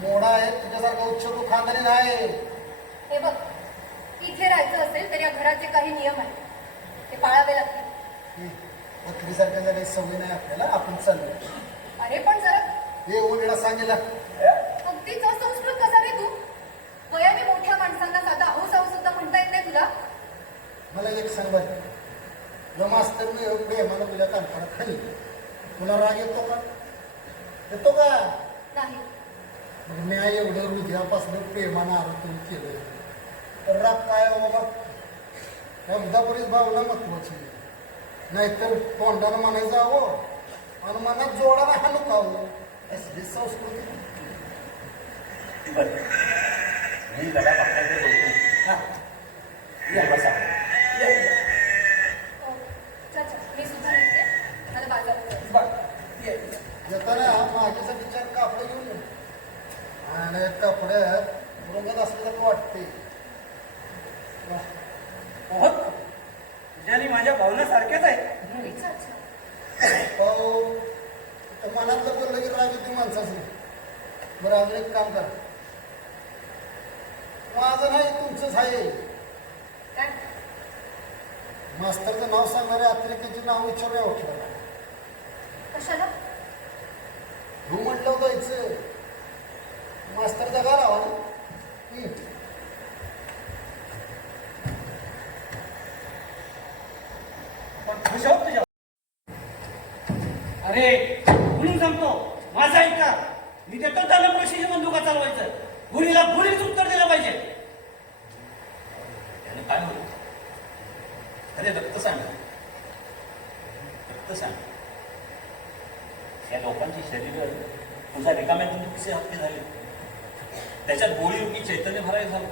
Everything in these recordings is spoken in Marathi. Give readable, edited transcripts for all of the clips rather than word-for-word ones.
मोडा आहे तुझ्यासारखा उच्च तू खानदानी नाही. हे बघ, इथे राहायचं असेल तर या घराचे काही नियम आहेत, ते पाळावे लागतील. पत्रीसारख्या जागी सवय नाही आपल्याला, आपण चाललो. अरे पण जरा हे ओलीला सांगेला अगदीच असंस्कृत कसा रे तू? वयाने मोठ्या माणसांना साधा अहो साहू सुद्धा म्हणता येत नाही तुला? मला एक सांग बरं, जो मास्तर मी प्रेमानं तुझ्या कानपणात खाली, तुला राग येतो का? येतो का? नाही. मग मी एवढं हृदयापासून प्रेमानं आरोग्य केलं तर राग काय हो बाबा? त्या उदापरीच भावना महत्वाची, नाहीतर तोंडानं म्हणायचं अहो आणि मनात जोडानं हाणू खावं, असली संस्कृती. बरं, मी जरा बघायचं होतो. हां, या बसा. हो, चल मी सुद्धा निघते, मला बाजारात जायचं. येताना माझ्यासाठी चार कापडे घेऊन ये आणि कपड्यात रंगत असल्याचं वाटते. हो, तुझ्या आणि माझ्या भावना सारख्याच आहेत. अच्छा अच्छा. हो, तर मनातलं बोललं की राग येते माणसाचं. बरं, अजून एक काम करा, माझं नाही तुमचंच आहे. काय? मास्तरचं नाव सांगणारे अतिरेक्याचे नाव विचारूया उठलं. कशाला? तू म्हटलं जायचं मास्तरचा घर आवा ना. पण खुश आहोत तुझ्या. अरे म्हणून सांगतो, माझा ऐका. मी देतो त्याला प्रशिक्षण बंदुका चालवायचं, गुढीला गुढीच उत्तर दिलं पाहिजे. त्याने काय होईल? अरे रक्त सांग, रक्त सांग. या लोकांची शरीर तुझ्या रिकाम्यातून कसे हत्ते झाले, त्याच्यात गोळीरूपी चैतन्य भरायला झालं.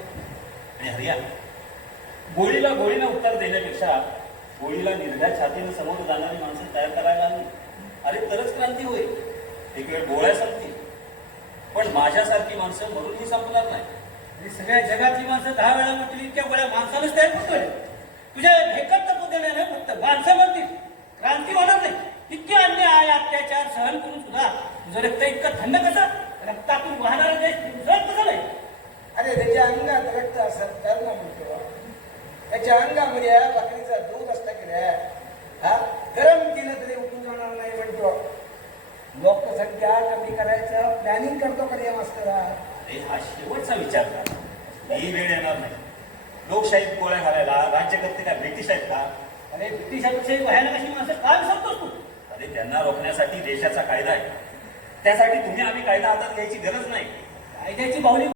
आणि हरिया, गोळीला गोळीनं उत्तर देण्यापेक्षा गोळीला निर्भया छातीनं समोर जाणारी माणसं तयार करायला हवी. अरे तरच क्रांती होईल. एक वेळ गोळ्या संपतील, पण माझ्यासारखी माणसं मरूनही संपणार नाही. सगळ्या जगातली माणसं 10 वेळा म्हटली, इतक्या गोळ्या माणसानंच तयार करतोय. तुझ्या भेकत तत्वज्ञानाने फक्त माणसं म्हणतील, क्रांती होणार नाही. इतके अन्याय अत्याचार सहन करून सुद्धा तुझं रक्त इतकं थंड कसं? रक्तातून वाहणारा देश तुझं कसं नाही? अरे त्याच्या अंगात रक्त असत तर ना म्हणतो, त्याच्या अंगामध्ये बकरीचा दूध असता की हा गरम केलं तरी उठून जाणार नाही म्हणतो. लोकसंख्या कमी करायचं प्लॅनिंग करतो कधी मास्तर. अरे हा शेवटचा विचार करा, ही वेळ येणार नाही. लोकशाहीत गोळ्या घालायला राज्यकर्ते काय ब्रिटिश आहेत का? अरे ब्रिटिशांपेक्षाही भयानक अशी माणसं काय विसरतोस तू? अरे त्यांना रोखण्यासाठी देशाचा कायदा आहे. त्यासाठी तुम्ही आम्ही कायदा हातात घ्यायची गरज नाही. कायद्याची बाहुली